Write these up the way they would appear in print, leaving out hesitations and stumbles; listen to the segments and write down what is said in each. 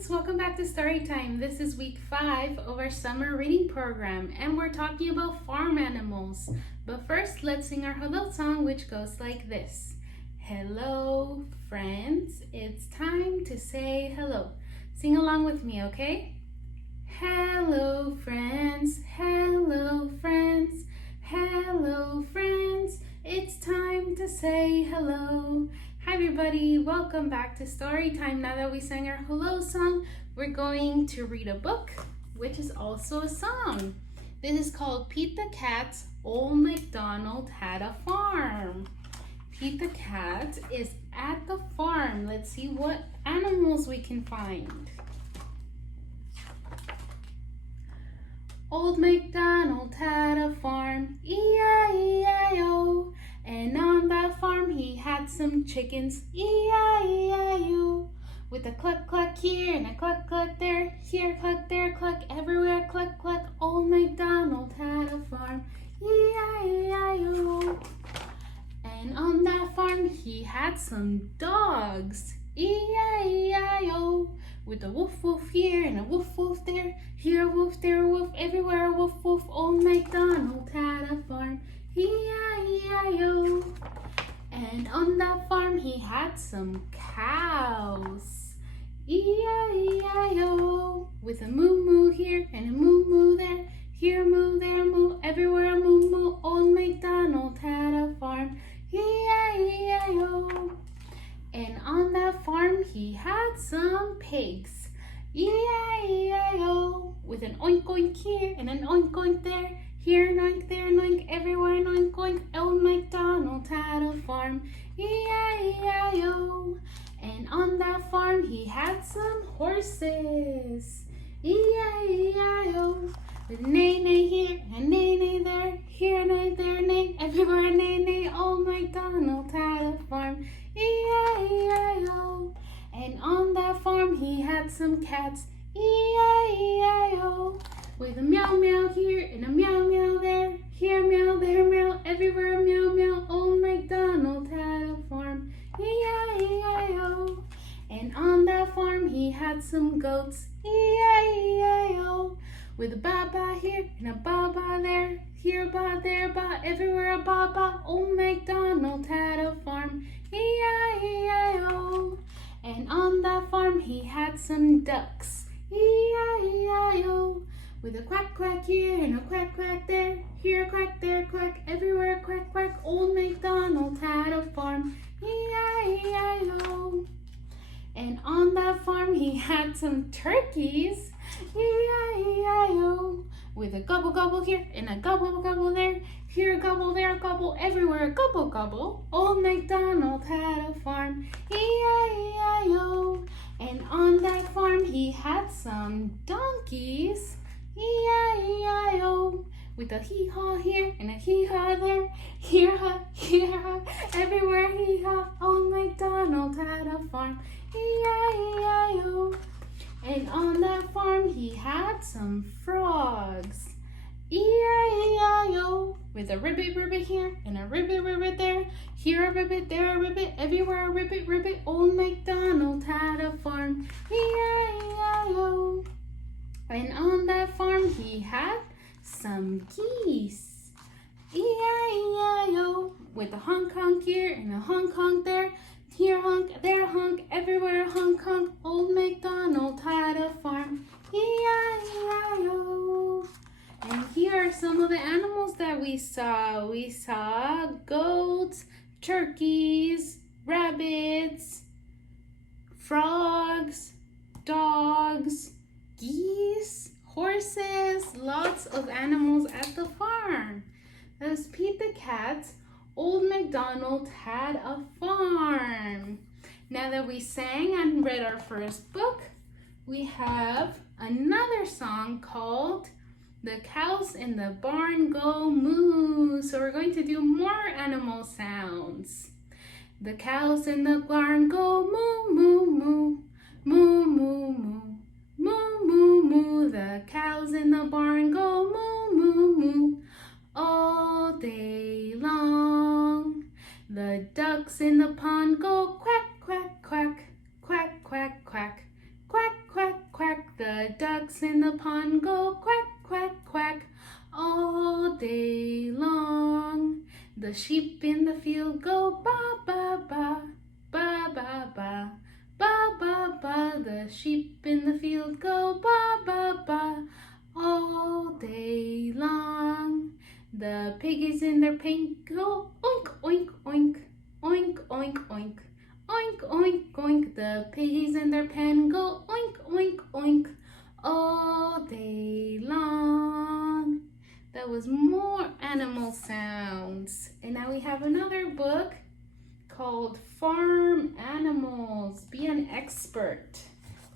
friends, welcome back to Storytime. This is week 5 of our summer reading program and we're talking about farm animals. But first, let's sing our hello song, which goes like this. Hello friends, it's time to say hello. Sing along with me, okay? Hello friends, hello friends, hello friends, it's time to say hello. Hi everybody, welcome back to Storytime. Now that we sang our hello song, we're going to read a book, which is also a song. This is called Pete the Cat's Old MacDonald Had a Farm. Pete the Cat is at the farm. Let's see what animals we can find. Old MacDonald had a farm, E-I-E-I-O. And on that farm he had some chickens, E-I-E-I-O. With a cluck cluck here and a cluck cluck there, here cluck, there cluck, everywhere cluck cluck. Old MacDonald had a farm, E-I-E-I-O. And on that farm he had some dogs, E-I-E-I-O. With a woof woof here and a woof woof there, here a woof, there a woof, everywhere a woof woof. Old MacDonald had a farm, E-I-E-I-O. And on that farm he had some cows, E-I-E-I-O. With a moo moo here and a moo moo there, here a moo, there a moo, everywhere a moo moo. Old MacDonald had a farm, E-I-E-I-O. And on that farm he had some pigs, E-I-E-I-O. With an oink oink here and an oink oink there, here an oink, there an oink, everywhere an oink oink. Old MacDonald had a farm, E-I-E-I-O. And on that farm he had some horses, E-I-E-I-O. With neigh neigh here and neigh neigh there, here a neigh, there a neigh, everywhere a neigh neigh. Old MacDonald had a farm, E-I-E-I-O. And on that farm he had some cats, E-I-E-I-O. With a meow meow here and a meow meow there, here a meow, there a meow, everywhere a meow meow. Old MacDonald had a farm, E-I-E-I-O. And on that farm he had some goats, E-I-E-I-O. With a ba-ba here and a ba-ba there, here a ba, there a ba, everywhere a ba-ba. Old MacDonald had a farm, E-I-E-I-O. And on that farm he had some ducks, E-I-E-I-O. With a quack quack here and a quack quack there, here a quack, there a quack, everywhere a quack quack. Old MacDonald had a farm, E-I-E-I-O. And on that farm he had some turkeys, E-I-E-I-O. With a gobble gobble here and a gobble gobble there, here a gobble, there a gobble, everywhere a gobble gobble. Old MacDonald had a farm, E-I-E-I-O. And on that farm he had some donkeys, E-I-E-I-O. With a hee-haw here and a hee-haw there, here-haw, here-haw, everywhere hee-haw. Old MacDonald had a farm, E-I-E-I-O. And on that farm he had some frogs, E-I-E-I-O. With a ribbit ribbit here and a ribbit ribbit there, here a ribbit, there a ribbit, everywhere a ribbit ribbit. Old MacDonald had a farm, E-I-E-I-O. And on that farm he had some geese, E-I-E-I-O. With a honk honk here and a honk honk there, here a honk, there a honk, everywhere a honk honk. Old MacDonald had a farm, E-I-E-I-O. And here are some of the animals that we saw. We saw goats, turkeys, rabbits, frogs, dogs, geese, horses, lots of animals at the farm. That's Pete the Cat's Old MacDonald Had a Farm. Now that we sang and read our first book, we have another song called The Cows in the Barn Go Moo. So we're going to do more animal sounds. The cows in the barn go moo, moo, moo, moo, moo, moo. Moo, moo, moo, the cows in the barn go moo, moo, moo, all day long. The ducks in the pond go quack, quack, quack, quack, quack, quack, quack, quack, ducks in the pond go quack, quack, quack all day long. The sheep in the field go ba, ba, ba, ba, ba, ba, ba, ba, ba. The sheep in the field go ba, ba, ba all day long. The piggies in their pen go oink, oink, oink, oink, oink, oink, oink, oink, oink. The piggies in their pen go oink, oink, oink all day long. That was more animal sounds. And now we have another book called Farm Animals. Be an expert.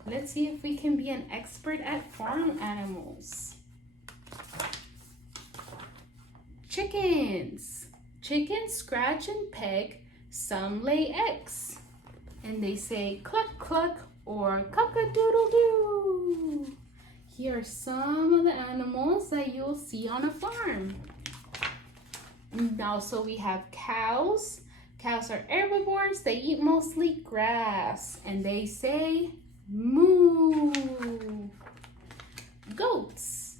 Let's see if we can be an expert at farm animals. Chickens. Chickens scratch and peck. Some lay eggs. And they say cluck, cluck or cock-a-doodle-doo. Here are some of the animals that you'll see on a farm. And also we have cows. Cows are herbivores. They eat mostly grass. And they say moo. Goats.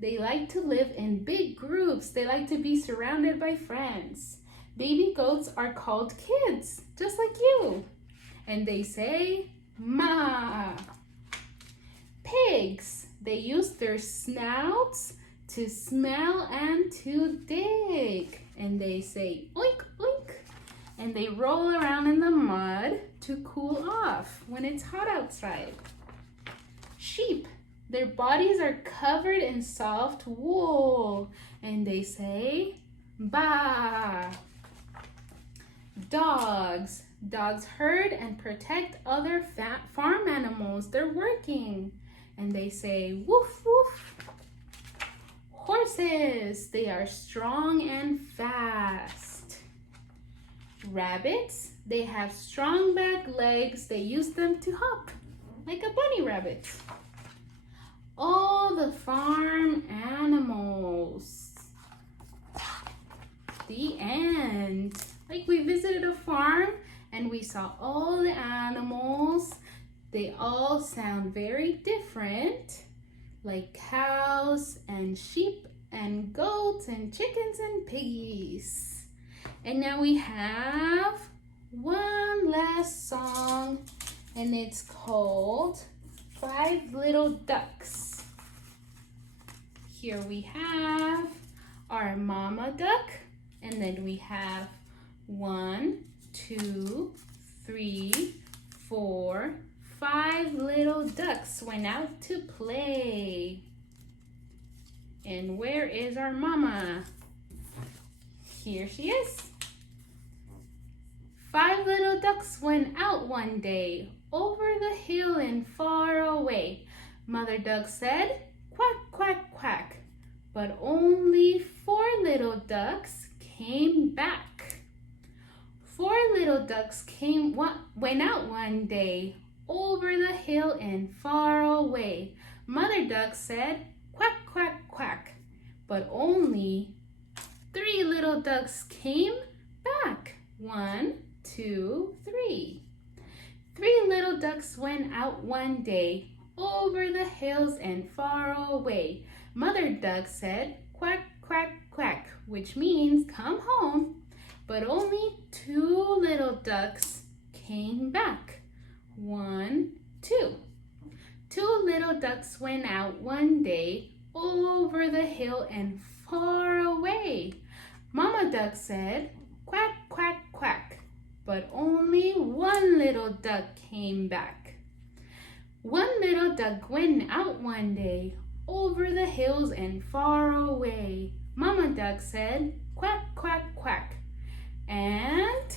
They like to live in big groups. They like to be surrounded by friends. Baby goats are called kids, just like you. And they say ma. Pigs. They use their snouts to smell and to dig. And they say oink, oink. And they roll around in the mud to cool off when it's hot outside. Sheep. Their bodies are covered in soft wool. And they say ba. Dogs. Dogs herd and protect other farm animals. They're working. And they say woof, woof. Horses. They are strong and fast. Rabbits. They have strong back legs. They use them to hop like a bunny rabbit. All the farm animals. The end. Like we visited a farm and we saw all the animals. They all sound very different, like cows and sheep and goats and chickens and piggies. And now we have one last song, and it's called 5 Little Ducks. Here we have our mama duck, and then we have 1, 2, 3, 4, 5 little ducks went out to play. And where is our mama? Here she is. 5 little ducks went out one day, over the hill and far away. Mother duck said, quack, quack, quack. But only 4 little ducks came back. 4 little ducks went out one day, over the hill and far away. Mother duck said, quack, quack, quack. But only 3 little ducks came back. 1, 2, 3. 3 little ducks went out one day, over the hills and far away. Mother duck said, quack, quack, quack, which means come home. But only 2 little ducks came back. 1, 2. 2 little ducks went out one day, over the hill and far away. Mama duck said, quack, quack, quack. But only 1 little duck came back. 1 little duck went out one day, over the hills and far away. Mama duck said, quack, quack, quack. And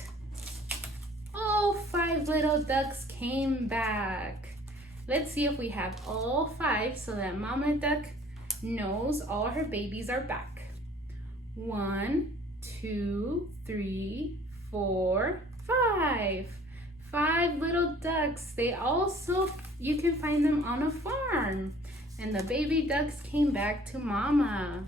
all 5 little ducks came back. Let's see if we have all 5 so that Mama duck knows all her babies are back. 1, 2, 3, 4, 5. 5 little ducks. You can find them on a farm. And the baby ducks came back to Mama.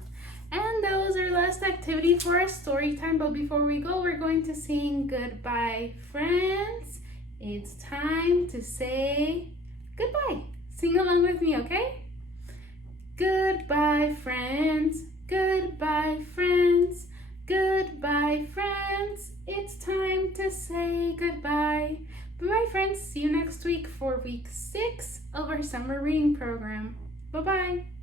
And that was our last activity for our story time. But before we go, we're going to sing goodbye, friends. It's time to say goodbye. Sing along with me, okay? Goodbye, friends. Goodbye, friends. Goodbye, friends. It's time to say goodbye. Bye, friends. See you next week for week 6 of our summer reading program. Bye-bye.